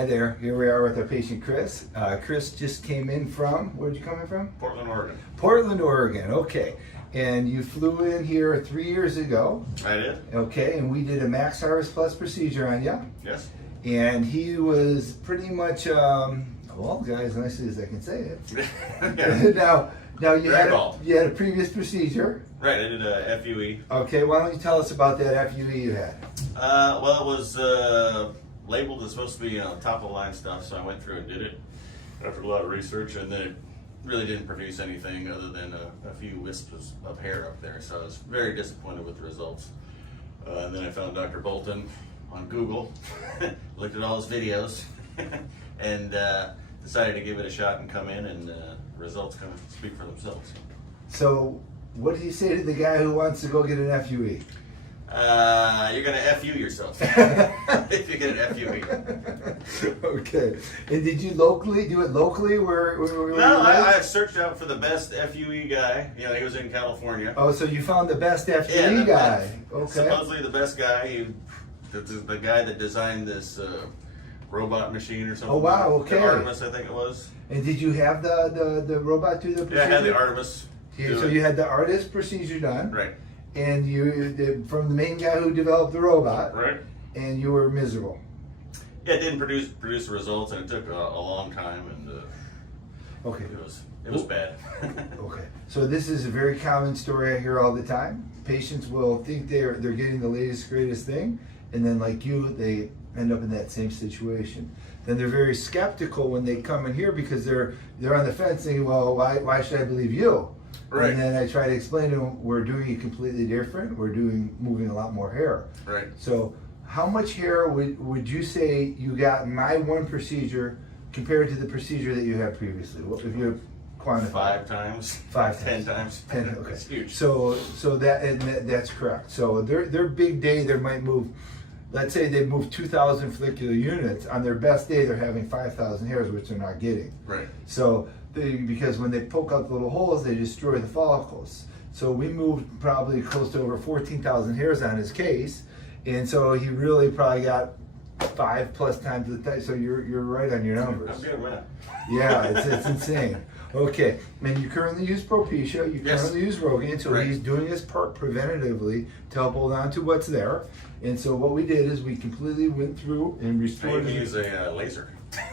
Hi there. Here we are with our patient Chris. Chris just came in from, where'd you come in from? Portland, Oregon. Portland, Oregon. Okay. And you flew in here 3 years ago. I did. Okay. And we did a Max Harvest Plus procedure on you. Yes. And he was pretty much, well, guys, nicely as I can say it. Yeah. now you had a previous procedure. Right. I did a FUE. Okay. Why don't you tell us about that FUE you had? Well, it was labeled as supposed to be top of the line stuff, so I went through and did it after a lot of research, and then it really didn't produce anything other than a few wisps of hair up there. So I was very disappointed with the results. And then I found Dr. Bolton on Google, looked at all his videos, and decided to give it a shot and come in, and results kind of speak for themselves. So, what do you say to the guy who wants to go get an FUE? You're going to FU yourself if you get an FUE. Okay. And did you do it locally? Where No, I searched out for the best FUE guy. You know, he was in California. Oh, so you found the best FUE guy. Okay. Supposedly the best guy. The guy that designed this robot machine or something. Oh, wow. Okay. The ARTAS, I think it was. And did you have the robot do the procedure? Yeah, I had the ARTAS. So you had the ARTAS procedure done. Right. And you did from the main guy who developed the robot. Right. And you were miserable. Yeah, it didn't produce the results, and it took a long time, and okay, it was bad. Okay, so this is a very common story I hear all the time. Patients will think they're getting the latest greatest thing, and then like you, they end up in that same situation. Then they're very skeptical when they come in here because they're on the fence saying, well, why should I believe you? Right. And then I try to explain to them, we're doing it completely different. We're moving a lot more hair. Right. So how much hair would you say you got in my one procedure compared to the procedure that you had previously? What if you quantify? 5 times. 5 10 times. times. 10. Okay. It's huge. So that's correct. So their big day, they might move. Let's say they move 2,000 follicular units. On their best day, they're having 5,000 hairs, which they're not getting. Right. So because when they poke out the little holes, they destroy the follicles. So we moved probably close to over 14,000 hairs on his case, and so he really probably got 5+ times the time. So you're right on your numbers. I'm good, man. Yeah, it's insane. Okay, and you currently use Propecia, you Yes. currently use Rogaine, so Right. he's doing his part preventatively to help hold on to what's there. And so what we did is we completely went through and I restored. need to use a laser.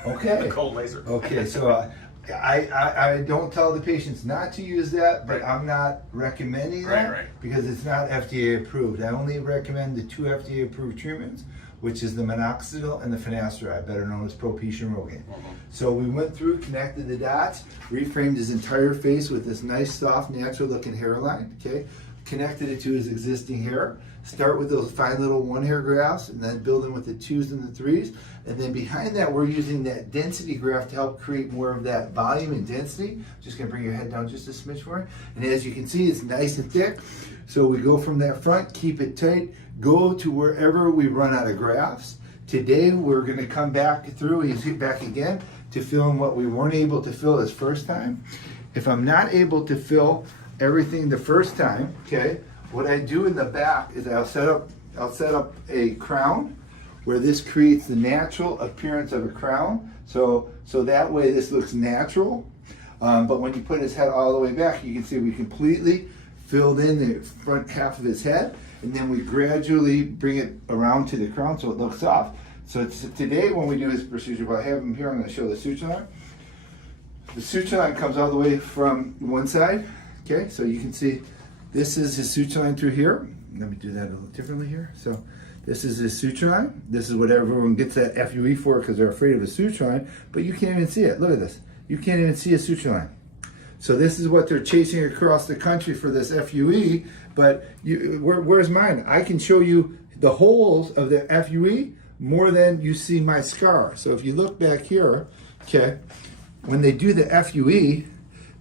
Okay. A cold laser. Okay, so I don't tell the patients not to use that, but Right. I'm not recommending that Right. because it's not FDA approved. I only recommend the 2 FDA approved treatments, which is the minoxidil and the finasteride, better known as Propecia and Rogaine. So we went through, connected the dots, reframed his entire face with this nice, soft, natural looking hairline, okay? Connected it to his existing hair. Start with those fine little 1-hair grafts and then build in with the 2s and the 3s. And then behind that, we're using that density graft to help create more of that volume and density. Just gonna bring your head down just a smidge more. And as you can see, it's nice and thick. So we go from that front, keep it tight, go to wherever we run out of grafts. Today, we're gonna come back through, you see back again, to fill in what we weren't able to fill this first time. If I'm not able to fill everything the first time, okay, what I do in the back is I'll set up a crown where this creates the natural appearance of a crown. So that way this looks natural. But when you put his head all the way back, you can see we completely filled in the front half of his head, and then we gradually bring it around to the crown so it looks soft. So today when we do this procedure, if I have him here, I'm going to show the suture line. The suture line comes all the way from one side. Okay, so you can see this is his suture line through here. Let me do that a little differently here. So this is his suture line. This is what everyone gets that FUE for because they're afraid of a suture line, but you can't even see it. Look at this. You can't even see a suture line. So this is what they're chasing across the country for this FUE, but where's mine? I can show you the holes of the FUE more than you see my scar. So if you look back here, okay, when they do the FUE,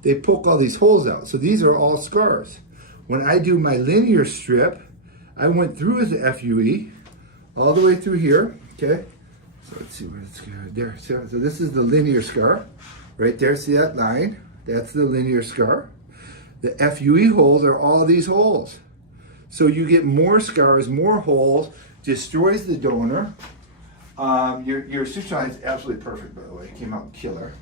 they poke all these holes out. So these are all scars. When I do my linear strip, I went through the FUE all the way through here, okay? So let's see where it's going. There, so this is the linear scar. Right there, see that line? That's the linear scar. The FUE holes are all these holes. So you get more scars, more holes, destroys the donor, Your suture line is absolutely perfect, by the way. It came out killer.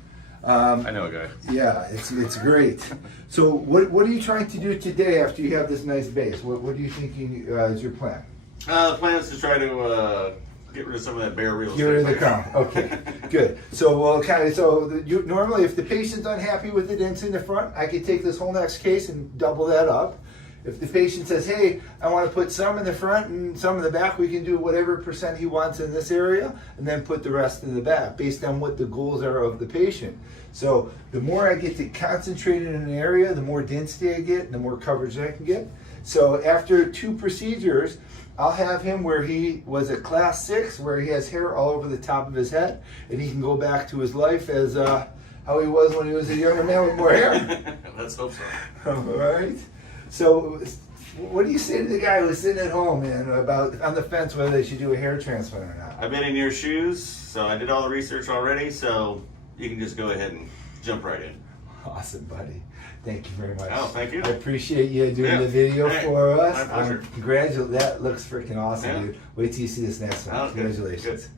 I know a guy. Yeah, it's great. So what are you trying to do today after you have this nice base? What do you think is your plan? The plan is to try to get rid of some of that bare real estate. Get rid of the crown. Okay, good. So normally if the patient's unhappy with the dents in the front, I could take this whole next case and double that up. If the patient says, hey, I want to put some in the front and some in the back, we can do whatever percent he wants in this area and then put the rest in the back based on what the goals are of the patient. So the more I get to concentrate in an area, the more density I get and the more coverage I can get. So after 2 procedures, I'll have him where he was at class 6, where he has hair all over the top of his head, and he can go back to his life as how he was when he was a younger man with more hair. Let's hope so. All right. So, what do you say to the guy who's sitting at home and about on the fence whether they should do a hair transplant or not? I've been in your shoes, so I did all the research already, so you can just go ahead and jump right in. Awesome, buddy. Thank you very much. Oh, thank you. I appreciate you doing the video Hey, for us. my pleasure. Congratulations. That looks freaking awesome, Yeah. dude. Wait till you see this next one. Oh, good. Congratulations. Good.